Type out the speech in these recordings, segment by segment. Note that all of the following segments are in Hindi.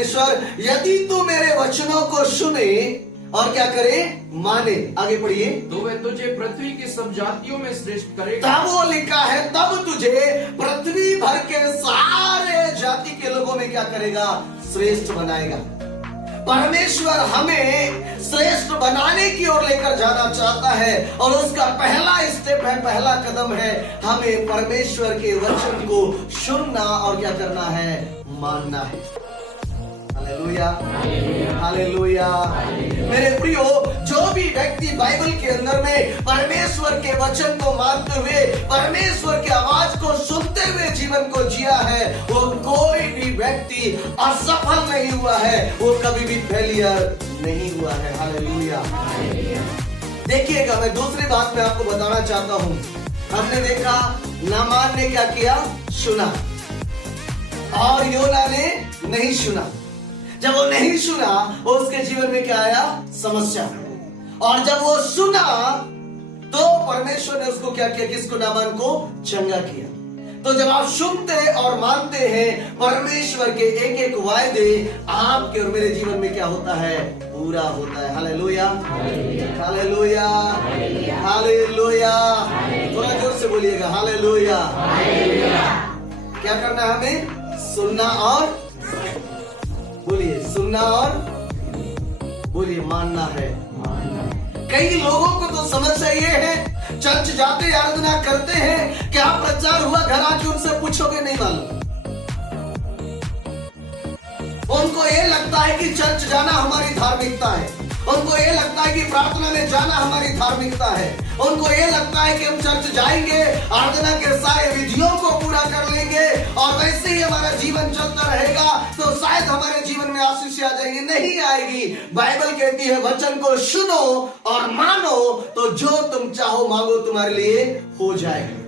परमेश्वर, यदि तू मेरे वचनों को सुने और क्या करे, माने। आगे पढ़िए। तो वह तुझे पृथ्वी की सब जातियों में श्रेष्ठ करेगा। तब वो लिखा है, तब तुझे पृथ्वी भर के सारे जाति के लोगों में क्या करेगा, श्रेष्ठ बनाएगा। परमेश्वर हमें श्रेष्ठ बनाने की ओर लेकर जाना चाहता है और उसका पहला स्टेप है, पहला कदम है, हमें परमेश्वर के वचन को सुनना और क्या करना है, मानना है। Hallelujah, hallelujah. मेरे प्रियो, जो भी व्यक्ति बाइबल के अंदर में परमेश्वर के वचन को मानते हुए, परमेश्वर की आवाज को सुनते हुए जीवन को जिया है, वो कोई भी व्यक्ति असफल नहीं हुआ है, वो कभी भी फेलियर नहीं हुआ है। हालेलुया। देखिएगा, मैं दूसरी बात मैं आपको बताना चाहता हूं। हमने देखा नामान ने क्या किया, सुना, और योना ने नहीं सुना। जब वो नहीं सुना, उसके जीवन में क्या आया, समस्या। और जब वो सुना तो परमेश्वर ने उसको क्या किया, किसको, नामान को चंगा किया। तो जब आप सुनते और मानते हैं, परमेश्वर के एक एक वायदे आपके और मेरे जीवन में क्या होता है, पूरा होता है। Hallelujah, hallelujah, hallelujah. थोड़ा जोर से बोलिएगा, हालेलुया। क्या करना है हमें, सुनना और बोलिए, सुनना और बोलिए, मानना है। कई लोगों को तो समस्या ये है, चर्च जाते आराधना करते हैं, क्या प्रचार हुआ, घर आके उनसे पूछोगे नहीं मालूम। उनको ये लगता है कि चर्च जाना हमारी धार्मिकता है, उनको ये लगता है कि प्रार्थना में जाना हमारी धार्मिकता है, उनको ये लगता है कि हम चर्च जाएंगे, आराधना के सारे विधियों को पूरा कर लेंगे और वैसे ही हमारा जीवन चलता रहेगा तो शायद हमारे जीवन में आशीष आ जाएगी। नहीं आएगी। बाइबल कहती है, वचन को सुनो और मानो तो जो तुम चाहो मांगो तुम्हारे लिए हो जाएगा।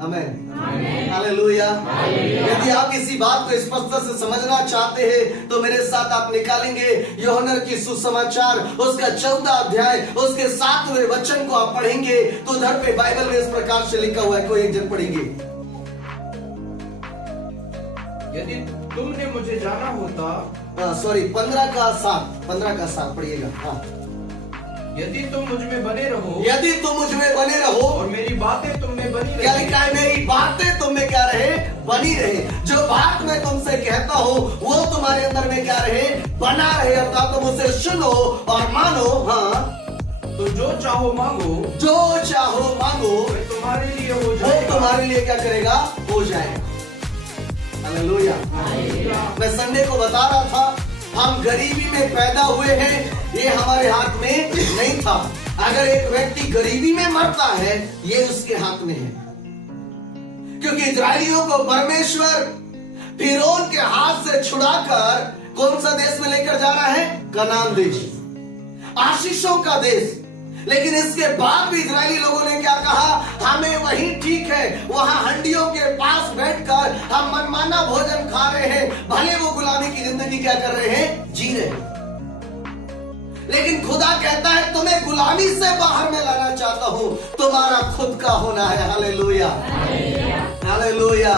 आमीन, हालेलुया। यदि आप इसी बात को स्पष्टता से समझना चाहते हैं तो मेरे साथ आप निकालेंगे यूहन्ना की सुसमाचार, उसका 14 अध्याय, उसके 7वें वचन को आप पढ़ेंगे तो उधर पे बाइबल में इस प्रकार से लिखा हुआ है। कोई एक जन पढ़ेंगे। यदि तुमने मुझे जाना होता, सॉरी 15 का 7 पढ़िएगा। हाँ, यदि तुम मुझ में बने रहो, यदि तुम मुझ में बने रहो और मेरी बातें तुम में बनी क्या रहे। लिखा है, मेरी बातें तुम में क्या रहे, बनी रहे। जो बात मैं तुमसे कहता हूँ वो तुम्हारे अंदर में क्या रहे, बना रहे, अर्थात तुम उसे सुनो और मानो। हाँ, तो जो चाहो मांगो, जो चाहो मांगो, वह तुम्हारे लिए हो वो जाएगा। तुम्हारे लिए क्या करेगा, हो जाएगा। हालेलुया। मैं संडे को बता रहा था, हम गरीबी में पैदा हुए हैं, ये हमारे हाथ में नहीं था। अगर एक व्यक्ति गरीबी में मरता है, ये उसके हाथ में है, क्योंकि इस्राएलियों को परमेश्वर फिरौन के हाथ से छुड़ाकर कौन सा देश में लेकर जा रहा है, कनान देश, आशीषों का देश। लेकिन इसके बाद भी इस्राएली लोगों ने क्या कहा, हमें वही ठीक है, वहां हंडियों के पास बैठकर हम मनमाना भोजन खा रहे हैं, भले वो गुलामी की जिंदगी क्या कर रहे हैं, जी रहे हैं। लेकिन खुदा कहता है, तुम्हें गुलामी से बाहर में लाना चाहता हूं, तुम्हारा खुद का होना है। Hallelujah, hallelujah.